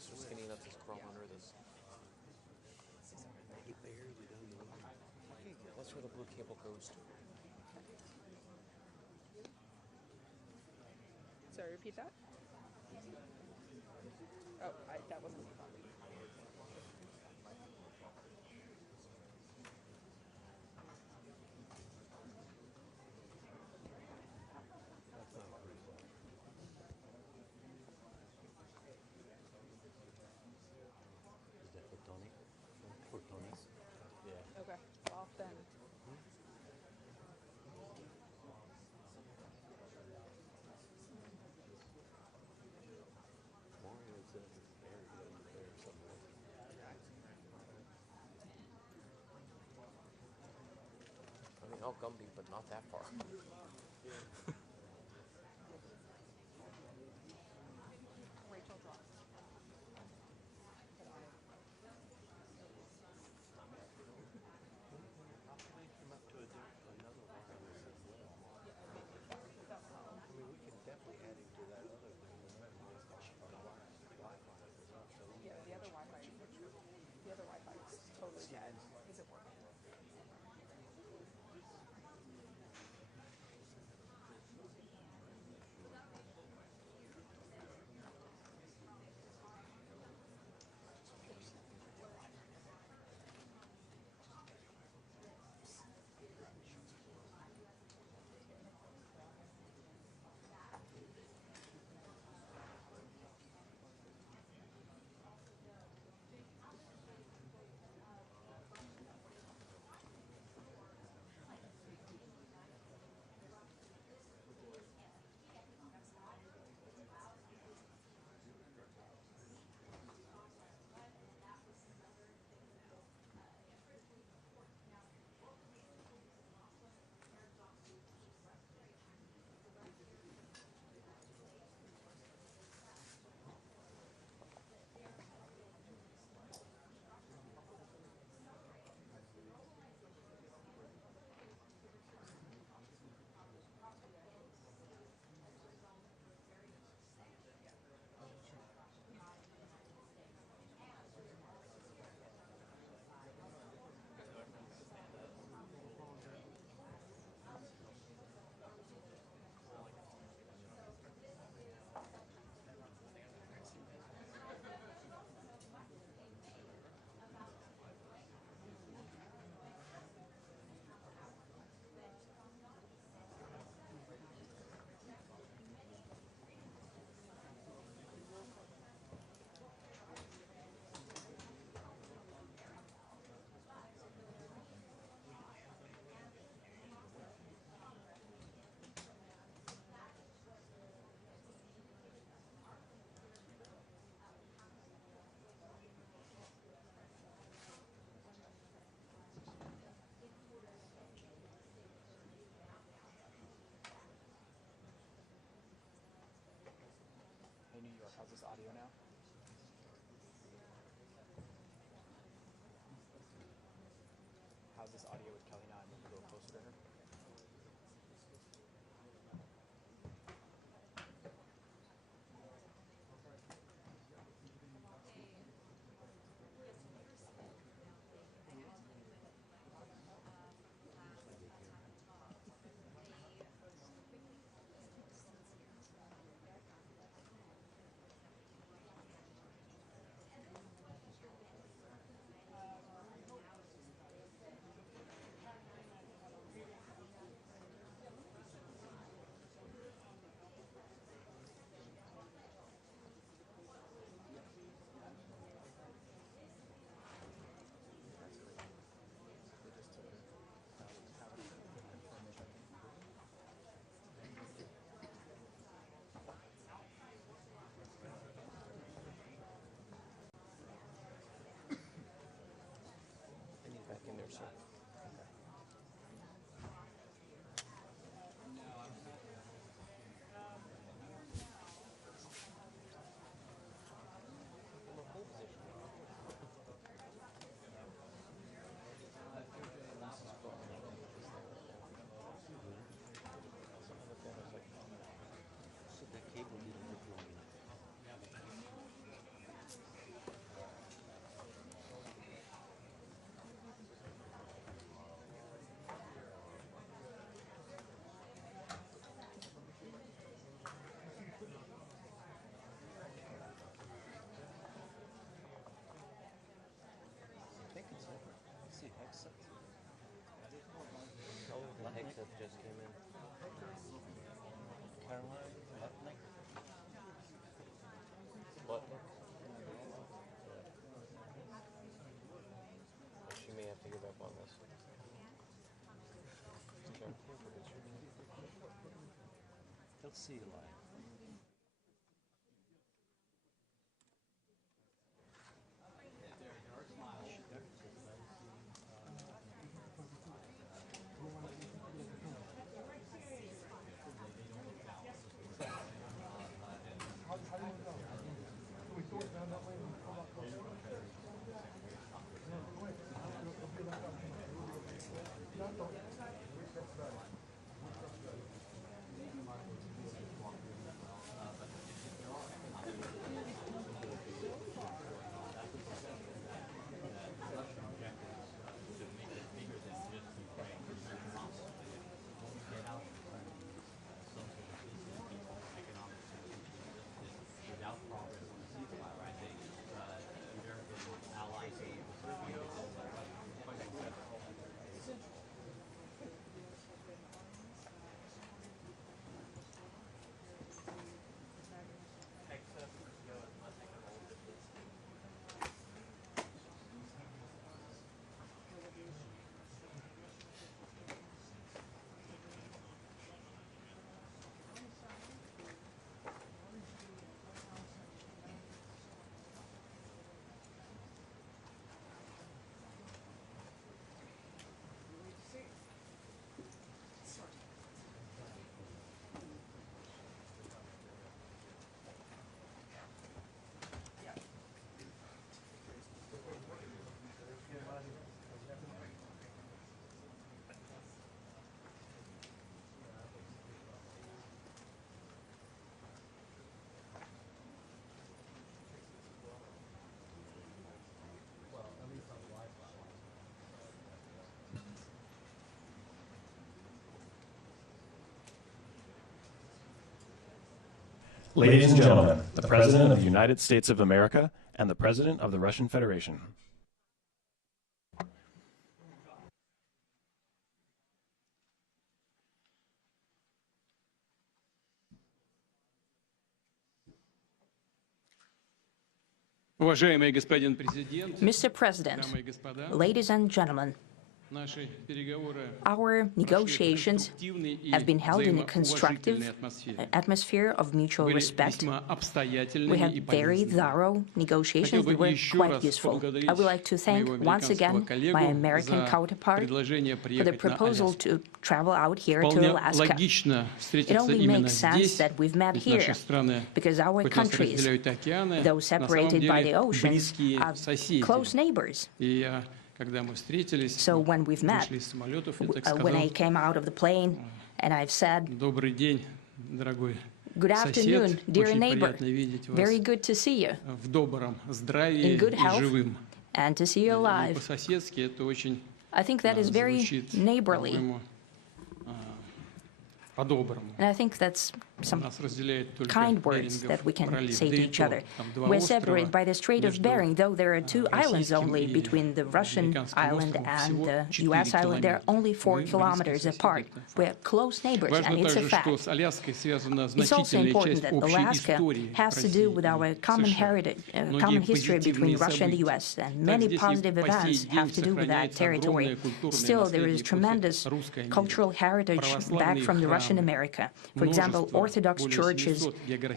Unless they're skinny enough to crawl under this. They barely done the line. Okay, that's where the blue cable goes to. Sorry, repeat that? Oh, that wasn't. That's not pretty well. Is that photonic? Photonics? Yeah. Okay, well then. Mario says it's buried under there somewhere. I mean, I'll Gumby, but not that far. Rachel dropped. How can they come up to another wireless as well? I mean, we can definitely add him to that other thing. Wi-Fi. Yeah, the other Wi-Fi is totally dead. Isn't working. Hey, New York, how's this audio now? How's this audio with Kelly now? I need to go closer to her. I need back in there, sir. So that cable didn't look long enough. that just came in. Caroline Lutnick. Lutnick? Well, she may have to give up on this. Okay. He'll see you live. Ladies and gentlemen, the President of the United States of America and the President of the Russian Federation. Mr. President, ladies and gentlemen, our negotiations have been held in a constructive atmosphere of mutual respect. We had very thorough negotiations that were quite useful. I would like to thank once again my American counterpart for the proposal to travel out here to Alaska. It only makes sense that we've met here because our countries, though separated by the oceans, are close neighbors. So when we've met, when I came out of the plane and I've said, "Good afternoon, dear neighbor. Very good to see you. In good health and to see you alive." I think that is very neighborly. And I think that's some kind words that we can say to each other. We're separated by the Strait of Bering, though there are 2 islands only between the Russian island and the U.S. island. They're only 4 kilometers apart. We're close neighbors, and it's a fact. It's also important that Alaska has to do with our common heritage, common history between Russia and the U.S., and many positive events have to do with that territory. Still, there is tremendous cultural heritage back from the Russian America. For example, Orthodox churches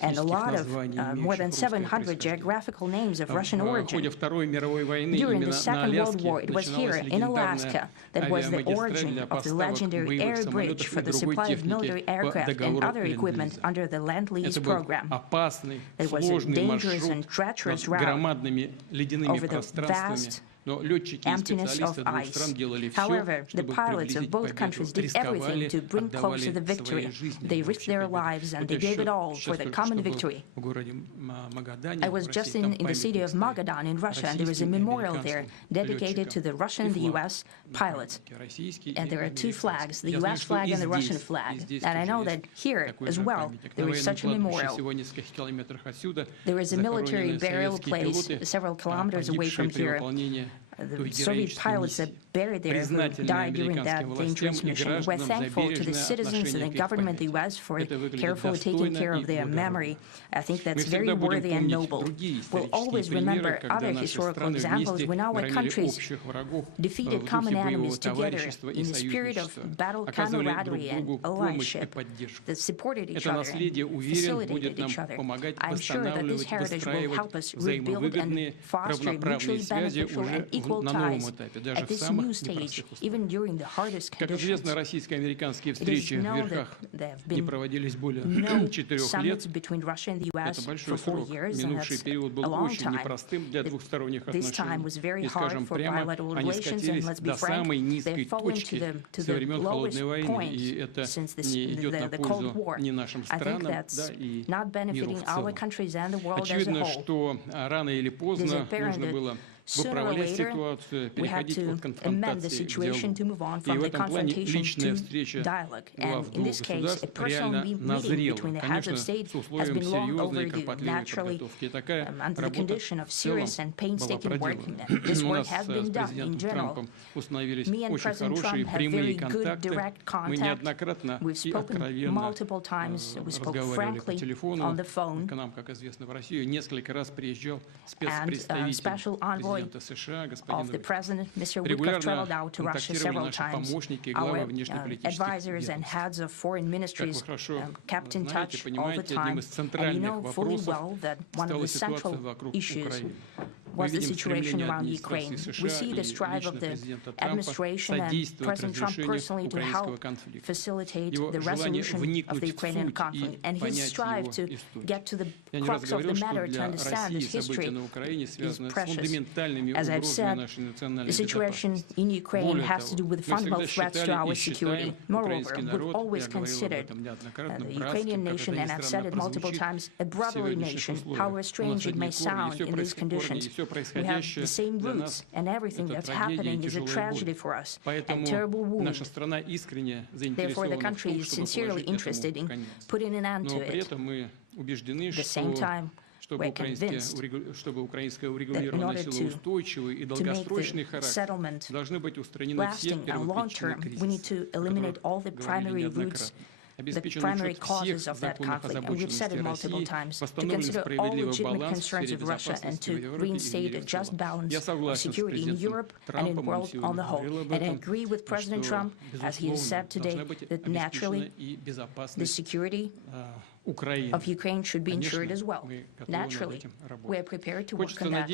and a lot of more than 700 geographical names of Russian origin. During the Second World War, it was here in Alaska that was the origin of the legendary air bridge for the supply of military aircraft and other equipment under the Land-Lease program. It was a dangerous and treacherous route over the vast emptiness of ice. However, the pilots of both countries did everything to bring closer the victory. They risked their lives and they gave it all for the common victory. I was just in the city of Magadan in Russia, and there is a memorial there dedicated to the Russian and the U.S. pilots. And there are 2 flags, the U.S. flag and the Russian flag. And I know that here as well there is such a memorial. There is a military burial place several kilometers away from here. The Soviet pilots that buried there who died during that dangerous mission. We're thankful to the citizens and the government of the U.S. for carefully taking care of their memory. I think that's very worthy and noble. We'll always remember other historical examples when our countries defeated common enemies together in the spirit of battle camaraderie and allyship that supported each other and facilitated each other. I'm sure that this heritage will help us rebuild and foster mutually beneficial and equal ties at this new stage, even during the hardest conditions. It is known that there have been no summits between Russia and the U.S. for 4 years, and that's a long time. This time was very hard for bilateral relations, and let's be frank, they've fallen to the lowest point since the Cold War. I think that's not benefiting our countries and the world as a whole. It is apparent that sooner or later, we had to amend the situation to move on from the confrontation to dialogue. And in this case, a personal meeting between the heads of state has been long overdue. Naturally, under the condition of serious and painstaking work, this work has been done in general. Me and President Trump have very good direct contact. We've spoken multiple times. We spoke frankly on the phone. And special envoy of the President, Mr. Witkoff, traveled out to Russia several times. Our advisors and heads of foreign ministries kept in touch all the time. And you know fully well that one of the central issues was the situation around Ukraine. We see the strive of the administration and President Trump personally to help facilitate the resolution of the Ukrainian conflict. And his strive to get to the crux of the matter, to understand this history, is precious. As I've said, the situation in Ukraine has to do with fundamental threats to our security. Moreover, we've always considered the Ukrainian nation, and I've said it multiple times, a brotherly nation, however strange it may sound in these conditions. We have the same roots, and everything that's happening is a tragedy for us, a terrible wound. Therefore, the country is sincerely interested in putting an end to it. At the same time, we're convinced that in order to make the settlement lasting and long-term, we need to eliminate all the primary roots, the primary causes of that conflict, and we've said it multiple times, to consider all legitimate concerns of Russia and to reinstate a just balance of security in Europe and in the world on the whole. And I agree with President Trump, as he has said today, that naturally the security of Ukraine should be ensured as well. Naturally, we are prepared to work on that.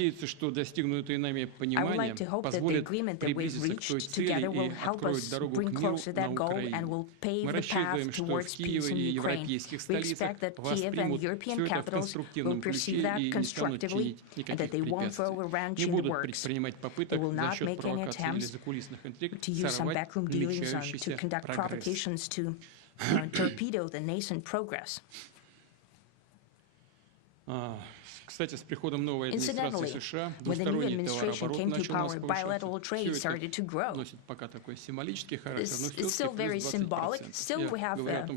I would like to hope that the agreement that we've reached together will help us bring closer that goal and will pave the path towards peace in Ukraine. We expect that Kiev and European capitals will perceive that constructively and that they won't throw a wrench in the works. They will not make any attempts to use some backroom dealings to conduct provocations to torpedo the nascent progress. Incidentally, when the new administration came to power, bilateral trade started to grow. It's still very symbolic. Still, we have a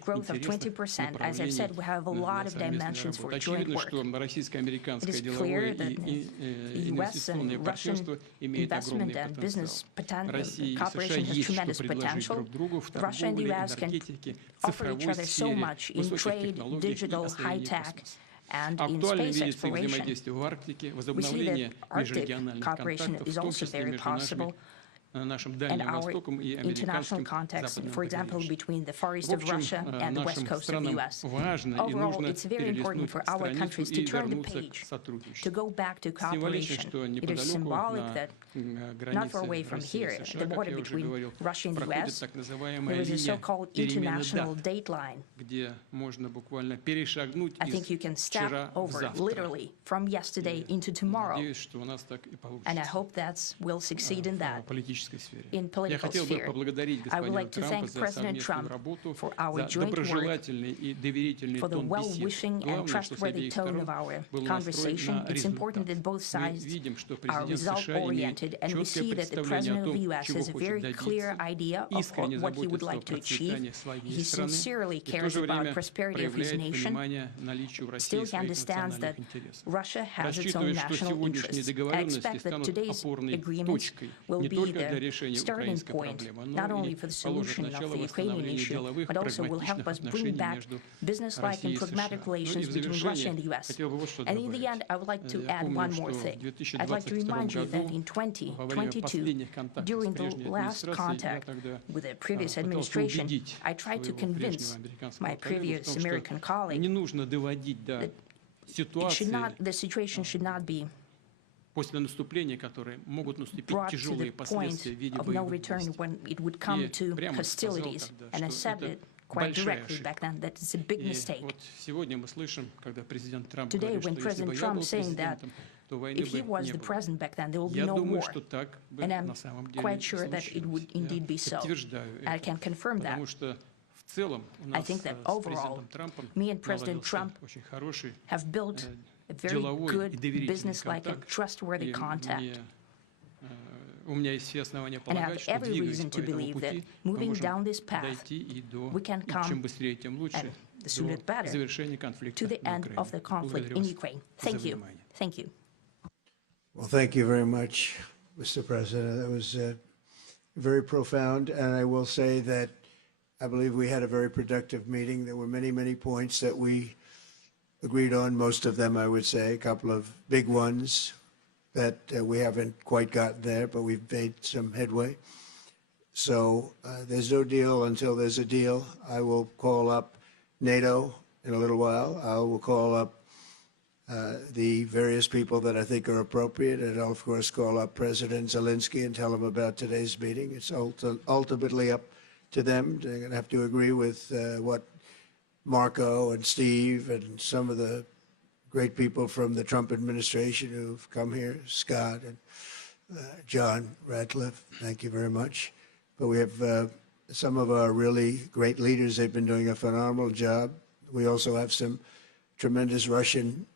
growth of 20%. As I've said, we have a lot of dimensions for joint work. It is clear that the U.S. and Russian investment and business cooperation has tremendous potential. Russia and the U.S. can offer each other so much in trade, digital, high-tech, and in space exploration. We see that Arctic cooperation is also very possible, and our international context, for example, between the Far East of Russia and the West Coast of the U.S. Overall, it's very important for our countries to turn the page, to go back to cooperation. It is symbolic that not far away from here, at the border between Russia and the U.S., there is a so-called international date line. I think you can step over, literally, from yesterday into tomorrow, and I hope that we'll succeed in that. in political sphere. I would like to thank President Trump for our joint work, for the well-wishing and trustworthy tone of our conversation. It's important that both sides are result-oriented, and we see that the President of the U.S. has a very clear idea of what he would like to achieve. He sincerely cares about prosperity of his nation. Still, he understands that Russia has its own national interests. I expect that today's agreements will be the starting point, not only for the solution of the Ukrainian issue, but also will help us bring back business-like and pragmatic relations between Russia and the U.S. And in the end, I would like to add one more thing. I'd like to remind you that in 2022, during the last contact with the previous administration, I tried to convince my previous American colleague that the situation should not be brought to the point of no return when it would come to hostilities. And I said it quite directly back then that it's a big mistake. Today, when President Trump is saying that if he was the president back then, there will be no war. And I'm quite sure that it would indeed be so. I can confirm that. I think that overall, me and President Trump have built a very good, business-like and trustworthy contact. And I have every reason to believe that moving down this path, we can come, and the sooner the better, to the end of the conflict in Ukraine. Thank you. Thank you. Well, thank you very much, Mr. President. That was very profound, and I will say that I believe we had a very productive meeting. There were many, many points that we agreed on, most of them, I would say, a couple of big ones that we haven't quite gotten there, but we've made some headway. So there's no deal until there's a deal. I will call up NATO in a little while. I will call up the various people that I think are appropriate, and I'll, of course, call up President Zelensky and tell him about today's meeting. It's ultimately up to them. They're going to have to agree with what Marco and Steve and some of the great people from the Trump administration who've come here, Scott and John Radcliffe, thank you very much. But we have some of our really great leaders. They've been doing a phenomenal job. We also have some tremendous Russian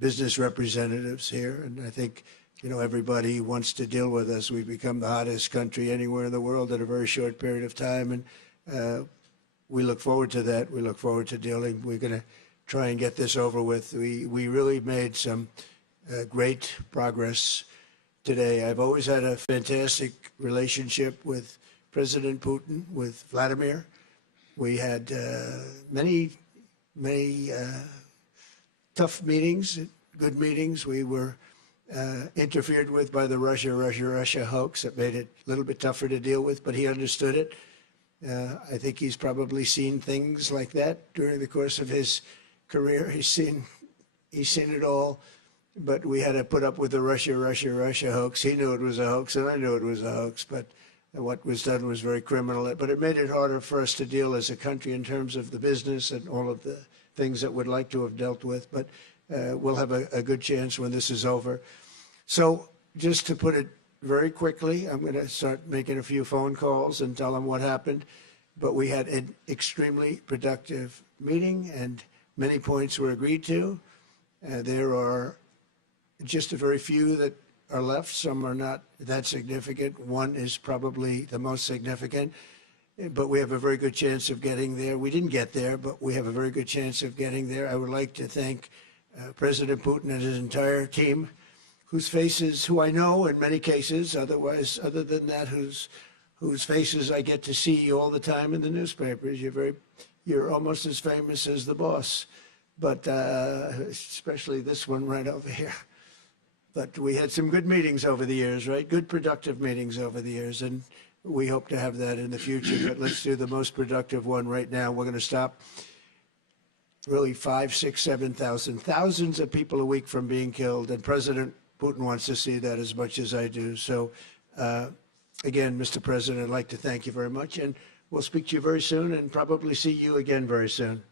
business representatives here, and I think everybody wants to deal with us. We've become the hottest country anywhere in the world in a very short period of time, and we look forward to that. We look forward to dealing. We're going to try and get this over with. We really made some great progress today. I've always had a fantastic relationship with President Putin, with Vladimir. We had many tough meetings, good meetings. We were interfered with by the Russia hoax. That made it a little bit tougher to deal with, but he understood it. I think he's probably seen things like that during the course of his career. He's seen it all, but we had to put up with the Russia hoax. He knew it was a hoax, and I knew it was a hoax, but what was done was very criminal. But it made it harder for us to deal as a country in terms of the business and all of the things that we'd like to have dealt with. But we'll have a good chance when this is over. So just to put it very quickly, I'm going to start making a few phone calls and tell them what happened. But we had an extremely productive meeting, and many points were agreed to. There are just a very few that are left. Some are not that significant. One is probably the most significant, but we have a very good chance of getting there. We didn't get there, but we have a very good chance of getting there. I would like to thank President Putin and his entire team, whose faces, who I know in many cases, other than that, whose faces I get to see all the time in the newspapers. You're almost as famous as the boss, but especially this one right over here. But we had some good meetings over the years, right? Good, productive meetings over the years, and we hope to have that in the future. But let's do the most productive one right now. We're going to stop really 5, 6, 7,000, thousands of people a week from being killed, and President Putin wants to see that as much as I do. So, again, Mr. President, I'd like to thank you very much, and we'll speak to you very soon and probably see you again very soon.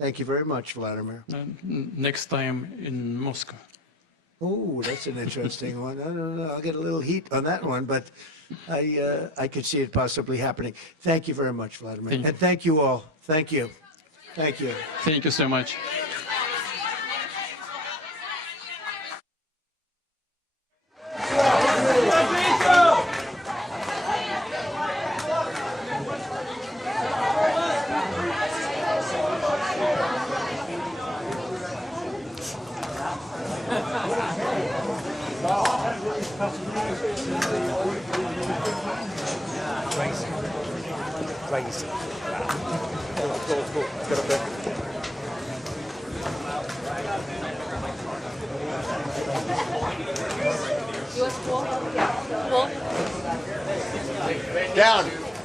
Thank you very much, Vladimir. Next time in Moscow. Oh, that's an interesting one. I don't know. I'll get a little heat on that one, but I could see it possibly happening. Thank you very much, Vladimir. And thank you all. Thank you. Thank you. Thank you so much.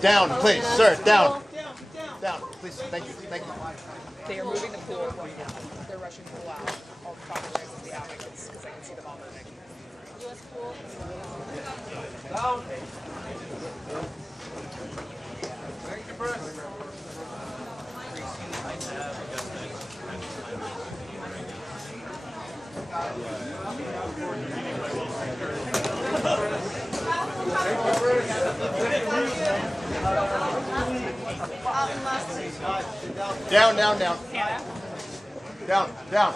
Down, please, sir, down. Down, please, thank you, thank you. They are moving the pool right now. They're rushing the pool out. All the proper ways to be having it because I can see them all moving. US pool. Down. Thank you, Chris. Down. Down.